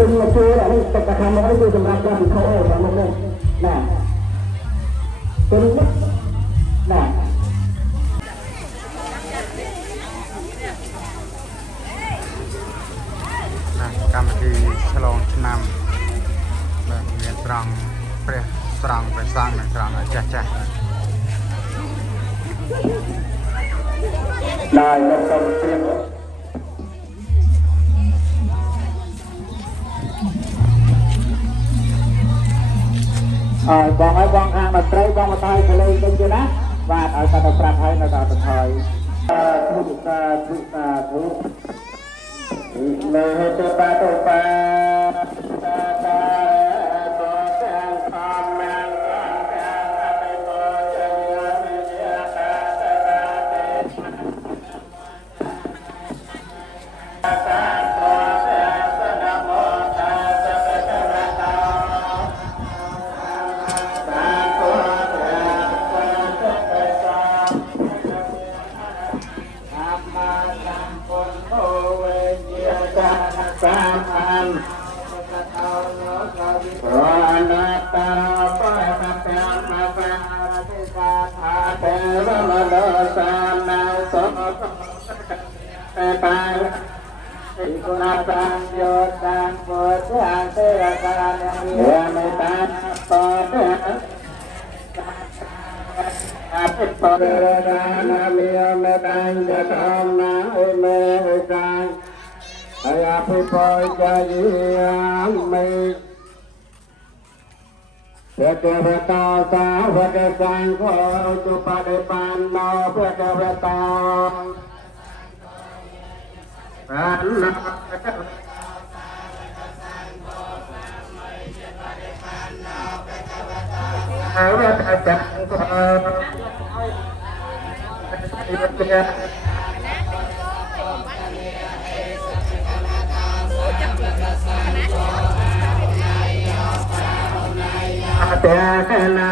เป็นมาช่วยอะไรแต่กระทำอะไรคือสำหรับการเขาเอาของมันน่ะเป็นน่ะกรรมที่ฉลองนำเรียนตรังเปรียตรังไปสร้างในตรังแจ๊ะได้แล้วก็เตรียมบองให้บองหางมาเตะบองมาตายทะเลกันอยู่นะวาดเอาตะปรับให้นะตะถอยทุกตาทุกเลยให้ตัวตาตัวตาตาตาตัวแสงความแมงความแสงไปตัวเจียไม่เจียตาตาตาเตตาตาตัวแสงสนับโมตาสะเปตระตาตาตัวแสงสนับเปตระธรรมาสัมปุณโภเวเยจาสามอันโรนัตตาปะปะปะมาปะทิกาธาเทวมโนสานังโสเตปังอิกุณตังโยตังปุถตังเตระกานังเยเมตังปะเตอาภิปเรรานามิยเมตังจะทำนาอิเมกังอาภิปจายมิเพื่อเทวตาสาวกสังโฆจุปฏิปันโนเพื่อเทวตาปันโนเทวตาสังโฆแต่แค่ไหน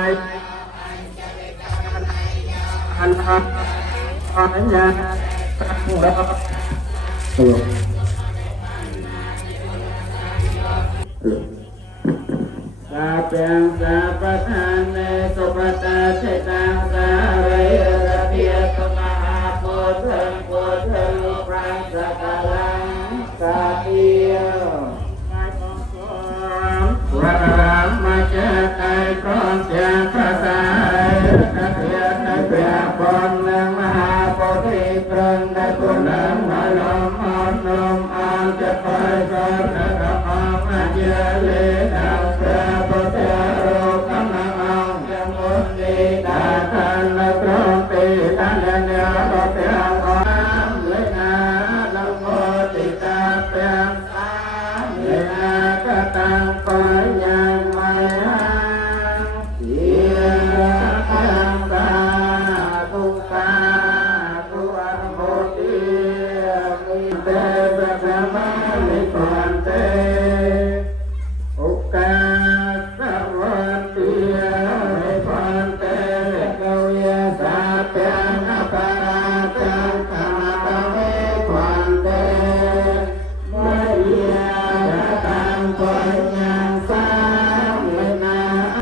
อันนั้นอันนี้แล้วสาเปียงสาปทานเนสุปตาเชตังสาเรระเทียตมหาโพธิโพธิลูกรังสักลังสาเทียวะรามาเจตายกรอนเสียงพระสายนักเรียนนักเรียนบนเมืองมหาโพธิกรณได้กุณังมาลมอ่อนนมอ่อนจะไปก่อนนะกระพองอาเจเลนักพระพุทธรูปกำลังองค์จะมุนีดาทันละกรองตีทันละเนื้อรถเตียงอ่อนเลยนะละโมติตาเปียงสามเลยนะกตังปะยังไม่หังเสียทังตาทุกตาทุอันโมติมิเตปะสัมมามิปันเตอุกาสวัตติมิปันเตเกวยสาเปียงอปาราตังธรรมตเวปันเตมะเยตังปัญญังสามเลนะ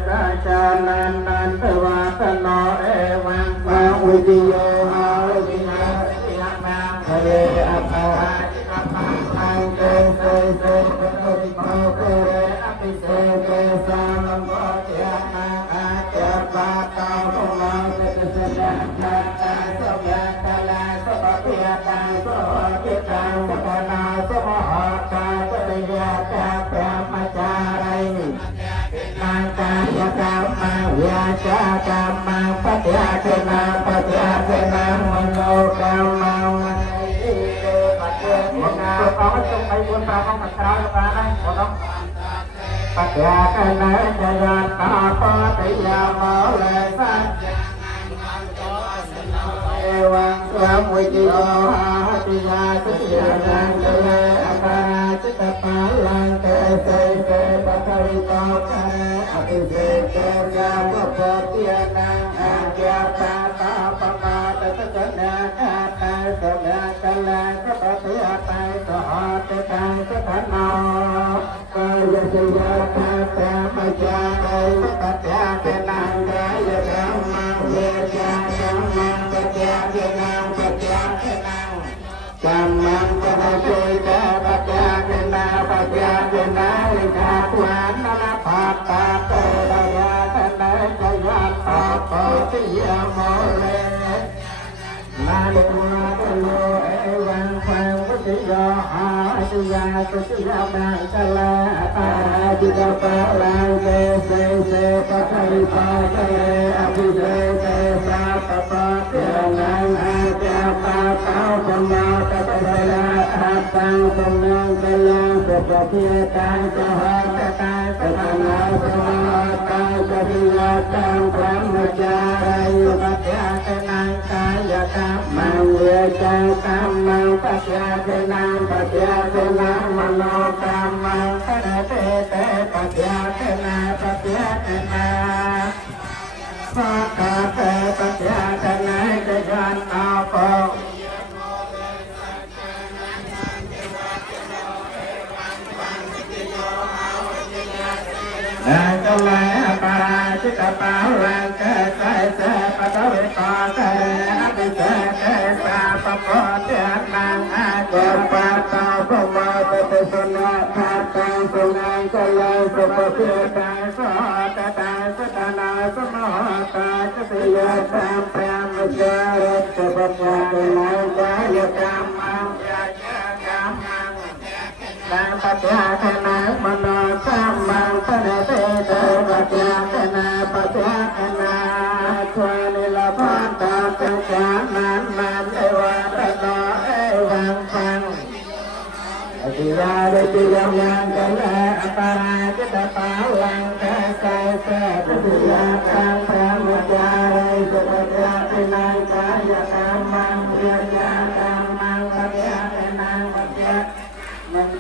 ราชานันนันตวาตโนเอวังปังวิจิโยอาวินาสิยมังเทอภาจิตปังทังเตเสเสปะโนติโกเกเรอภิเสเกสามังโกเทียนังอาเจปาตาโมลังเตเสเสนันตังสมยันตลาสปะเปียตังสโหจิตังสปนาสมหกาจริยาจาพระมจารินินังกายกรรมังวาจากรรมังปฏิอาเทนะปฏิอาเทนะมโนกรรมังวันนี้เดปะเจนะเอาจงไปบนพระของพระเจ้าแล้วกันนะขอรับปฏิอาเทนะจะยันตาปฏิยาโมเลสัจเอวังสัมวิจิโยหาติยาติยานังเตอปาราจิตปาลังเตเสเสปะทวิโตกะอภิเสเกยามะโพธิยานังอาเจปาตาปะมาตะตะนะคาตาสมะกะลังสะปะติอาตาสหะเตตังสะทะโนปะ จาโตปัจจาเทนังกายกรรมังเวชาธรรมังปัจจาเทนังปัจจาเทนังกรรมังปะโชยเตปัจจาเทนาปัจจาเทนาวิชาตวันนาภาตาโตดายาตเนจยาตาโตติยโมเลนาโลนาโลเอวังฟังวุติโยอาติยาตุติยามังกลาปาจิตปะลังเตเสเสปะคะริปะเตอภิเสเสสาปะปะเตนังอาจาปะเตาปะมาตะปะลาอาตังปะนังกลังปะปะเพียตังสหะตะตายปะตะนาสมาตังปะปิยาตังพระมจารายุปัจจาเตนังกายกรรมังเวจังกรรมังปัจจาเทนังปัจจาเทนังมโนกรรมังปะเตเตปัจจาเทนาปัจจาเทนาปะกะเตปัจจาเทนาจะยันอาปะจงเลยปาราชิตปาลังเกสเสปะตวิปาเตอภิเสเกสาปะปะเตนังอาเจปะตาภมาเตติสุนาคาตังสุนังกลังสุปเพียตังสหัตตาสตนาสมหตาจติยาตังพระมจาริตปัจจานังกายกรรมังยากรรมังดังปัจจาเทนังมโนกรรมังปะเตเตปัจจาเทนาปัจจาเทนาควานิลพันตาปัจจานันนันเอวะตโนเอวังฟังอธิยาเดติยมยังกัลอปาราจิตปาลังเกสเสปฏิยาตังพระมจาริสุปัจจาเทนังกายกรรมังเวียญาตังมังปัจจาเทนังปัจจานัน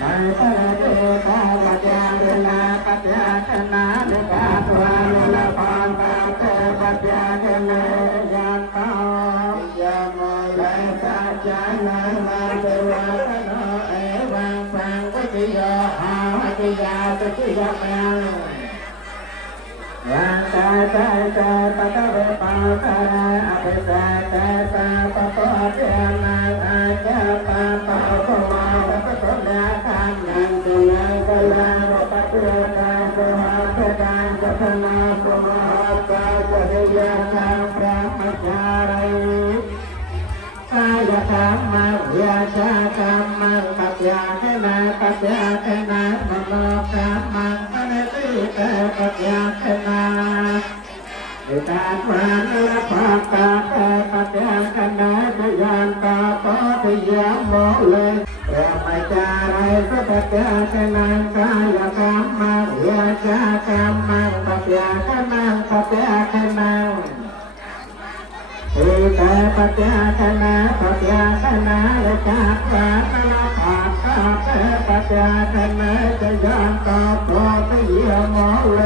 มังปะเตตาปัจจาเทนาปัจจาเทนาเนกาตวานุลปันตาเตปัจจาเทเนยันตายาโมเลสัจจานังมาเทวะตโนเอวังฟังวิจิโยอาติยาตุติยามังยังใจใจใจปัตตเวปาตาอภิเษกสาปะปะเทนังอาจาปะปะภมาตะปะสนาคันนังตุนังกลังปัจเจตังสหัสตังจัตนาสมาตาจะเฮียตังพระมจาริกายกรรมังวิชากรรมังปัจจาเทนาปัจจาเทนามโนกรรมังปะเนติเตปัจจาเทนาวิตาทานละภาตาเตปัจจาเทนาจยันตาโตติยโมเลพระมจาริสุปัจจาเทนังกายกรรมังวิชากรรมังปัจจาเทนังปัจจาเทนังอิเตปัจจาเทนะปัจจาเทนะวิชาตานละภาตาเตปัจจาเทนะจยันตาโตติยโมเล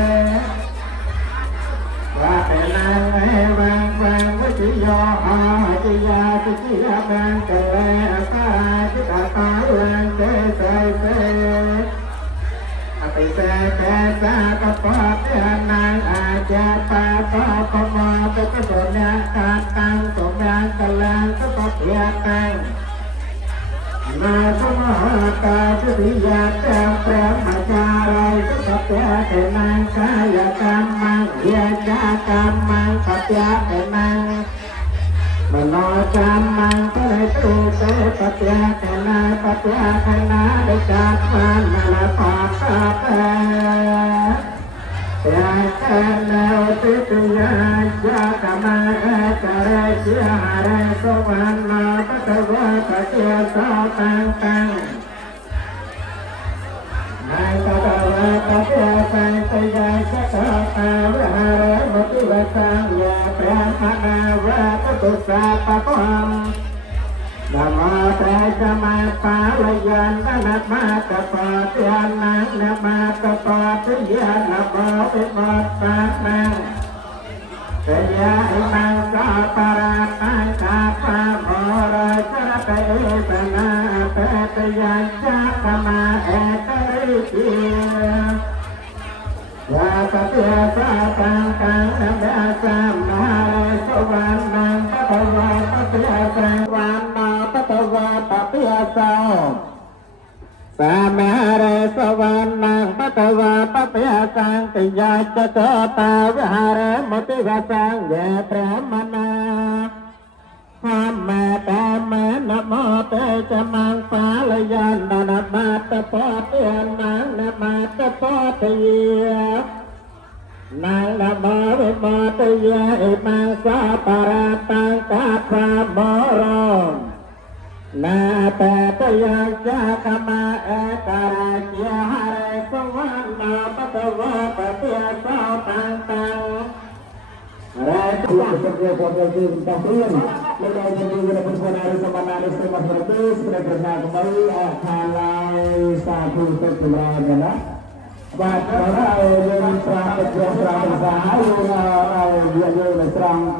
ว่าเป็นนางเอวังฟังวิจิโยอาติยาติจิยามังกะเลอปาจิตตาลังเตเสเสอภิเษกสาปะปะเทนังอาจาปะปะภมาตะปะสนาคาตังสนังกลังสุปเพียตังนาสมหตาจุติยาตังพระมจาริสุปัจจาเทนังกายกรรมังเวียจากรรมังปัจจาเทนังมโนกรรมังปะเนติเตปัจจาเทนาปัจจาเทนาเดชาทานนาลภาตาเตยาเทนาติติยาจากรรมังเอตระเสียหาริสุวรรณาปัตวะปัจเจสาตังตังนายปัตวะปัจเจสังติยาสัตตาวะหาระมุติวะสังยาพระมนาวะตุสาปะปัมนะโมตัสสะมะปะลายันนะมะตะปะเทนังนะมะตะปะเทยะนะโมปิมัสสะนังเตยะอิมังสะปะระตังกะปะโมระสะเตสนะเตตยัญจะธรรมะเอตริจิ ยาสติยาสาตังกังนัมยาสามมหาสวรรณังปะตวะปะติยาสังวันนาปะตวะปะติยาสังสามหาสวรรณังปะตวะปะติยาสังติยาจตตาวิหารมุติวสังเยพระมนาธัมมะธรรมะนะโมเตจมังปาลยันนะมาตะปะเตียนังนะมาตะปะเตียนางนะมาวิมาตยะอิมังสาปาราตังกาพระมรมนาเตตยังจะขมาเอกราชยาหะเรสวรรณาปะตวะปะเตียสาวตังตังRakyat sebagai potensi tahun mulai dari perempuan hari sama hari sama berdua sudah pernah kembali kalau satu setelah mana bahawa yang serang serang serang serang